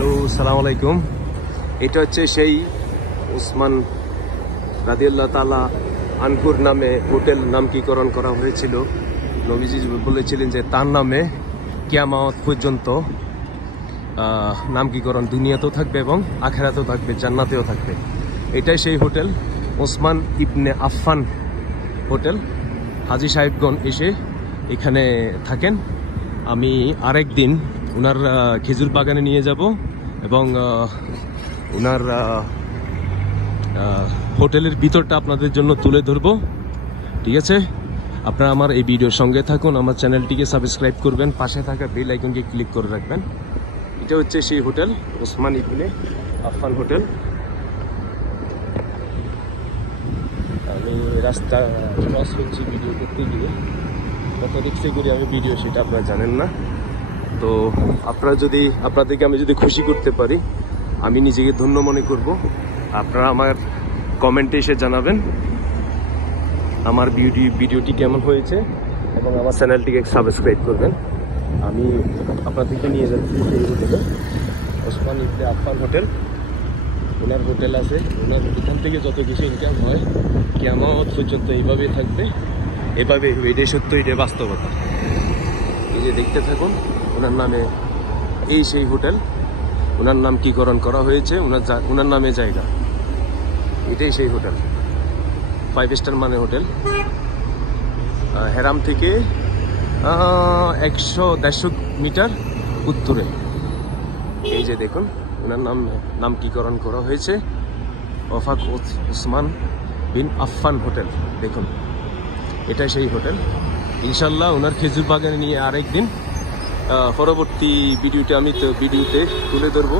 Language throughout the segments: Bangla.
হ্যালো, আসসালামু আলাইকুম। এটা হচ্ছে সেই উসমান রাদিয়াল্লাহু তাআলা আনহুর নামে হোটেল নামকরণ করা হয়েছিল। নবীজি বলেছিলেন যে তার নামে কিয়ামত পর্যন্ত নামকরণ দুনিয়াতেও থাকবে এবং আখিরাতেও থাকবে, জান্নাতেও থাকবে। এটাই সেই হোটেল, ওসমান ইবনে আফফান হোটেল। হাজী সাহেবগণ এসে এখানে থাকেন। আমি আরেক দিন ওনার খেজুর বাগানে নিয়ে যাব এবং ওনার হোটেলের ভিতরটা আপনাদের জন্য তুলে ধরবো। ঠিক আছে, আপনারা আমার এই ভিডিওর সঙ্গে থাকুন, আমার চ্যানেলটিকে সাবস্ক্রাইব করবেন, পাশে থাকা বেল আইকনকে ক্লিক করে রাখবেন। এটা হচ্ছে সেই হোটেল, ওসমান ইবনে আফফান হোটেল। আমি রাস্তা ক্রস হচ্ছি ভিডিও করতে গিয়ে, কত রিক্সে করি আমি ভিডিও সেটা আপনারা জানেন না। তো আপনাদেরকে আমি যদি খুশি করতে পারি, আমি নিজেকে ধন্য মনে করব। আপনারা আমার কমেন্টে এসে জানাবেন আমার ভিডিওটি কেমন হয়েছে এবং আমার চ্যানেলটিকে সাবস্ক্রাইব করবেন। আমি আপনাদেরকে নিয়ে যাচ্ছি সেই হোটেলে, ওসমান ইবনে আফফান হোটেল। ওনার হোটেল আছে, ওনার এখান থেকে যত কিছু ইনকাম হয় কিয়ামত পর্যন্ত এইভাবেই থাকবে, এভাবে। এটাই সত্য, এটাই বাস্তবতা। এই যে দেখতে থাকুন, ওনার নামে এই সেই হোটেল, ওনার নামকরণ করা হয়েছে, ওনার নামে জায়গা। এটাই সেই হোটেল, 5 স্টার মানে হোটেল। হেরাম থেকে 100-150 মিটার উত্তরে। এই যে দেখুন, ওনার নামকরণ করা হয়েছে ওয়াফাক ওসমান বিন আফফান হোটেল। দেখুন, এটাই সেই হোটেল। ইনশাল্লাহ ওনার খেজুর বাগানে নিয়ে আরেকদিন পরবর্তী ভিডিওতে ভিডিওতে তুলে ধরবো।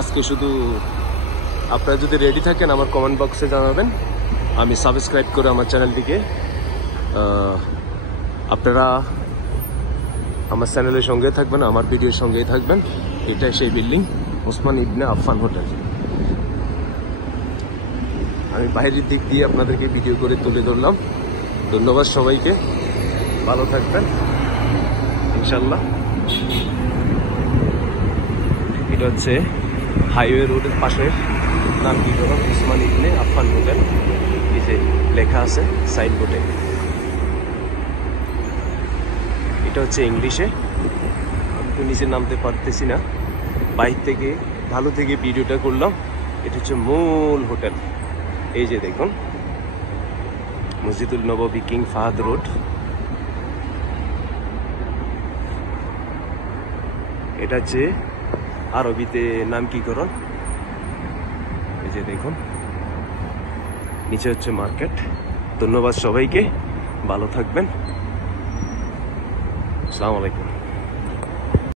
আজকে শুধু আপনারা যদি রেডি থাকেন আমার কমেন্ট বক্সে জানাবেন, আমি সাবস্ক্রাইব করে আমার চ্যানেলটিকে আপনারা আমার চ্যানেলের সঙ্গে থাকবেন, আমার ভিডিওর সঙ্গেই থাকবেন। এটাই সেই বিল্ডিং, ওসমান ইবনে আফফান হোটেল। আমি বাইরের দিক দিয়ে আপনাদেরকে ভিডিও করে তুলে ধরলাম। ধন্যবাদ সবাইকে, ভালো থাকবেন ইনশাল্লাহ। এটা হচ্ছে হাইওয়ে রোডের পাশে নামকরণ ওসমান ইবনে আফফান হোটেল। এই যে লেখা আছে সাইনবোর্ডে, এটা হচ্ছে ইংলিশে। আমি তো নিচে নামতে পারতেছি না, বাইরে থেকে ভালো থেকে ভিডিওটা করলাম। এটা হচ্ছে মূল হোটেল। এই যে দেখুন, মসজিদুল নববী, কিং ফাহাদ রোড। এটা হচ্ছে আরবিতে নামকরণ। এই যে দেখুন, নিচে হচ্ছে মার্কেট। ধন্যবাদ সবাইকে, ভালো থাকবেন। আসসালামু আলাইকুম।